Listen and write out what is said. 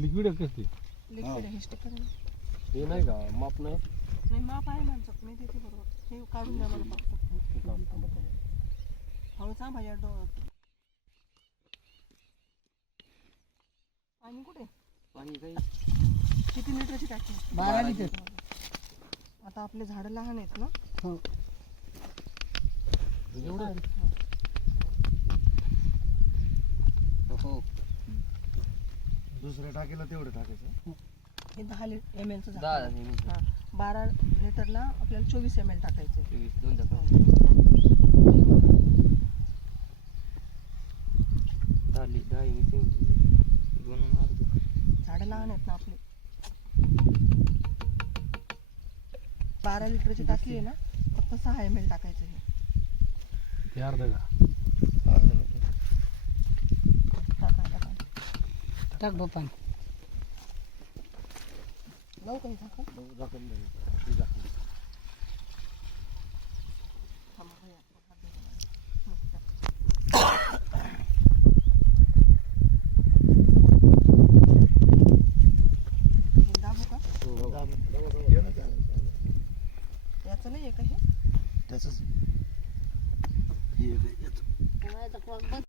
Liquid कसते liquid हे sticker हे नाही का माप नाही नाही माप आहे माझं मी देते बरोबर हे काढून द्या मला फक्त हळू सांग भाज्या पाणी कुठे पाणी काही किती लिटरची टाकी 12 लिटर. आता आपले झाडं लहान आहेत ना हो. एवढं हो दुसऱ्या टाकीला तेवढं टाकायचं. हे 10 ml चं 10 झाड ml. हां 12 लिटरला आपल्याला 24 ml टाकायचे 24 दोन जातं डाळी मिसळून बनवून अर्ध झाडं लहान आहेत ना आपले 12 लिटरची टाकी आहे ना फक्त 6 ml टाकायचं हे ते अर्ध का टाका टाक बापा लावू काही झाकण झाकण नाही ते झाकण थांबा भैया, हात धुवून टाक. हे दाबू का घे ना त्याला. याचं नाही आहे का हे त्याचंच हे याचं. बस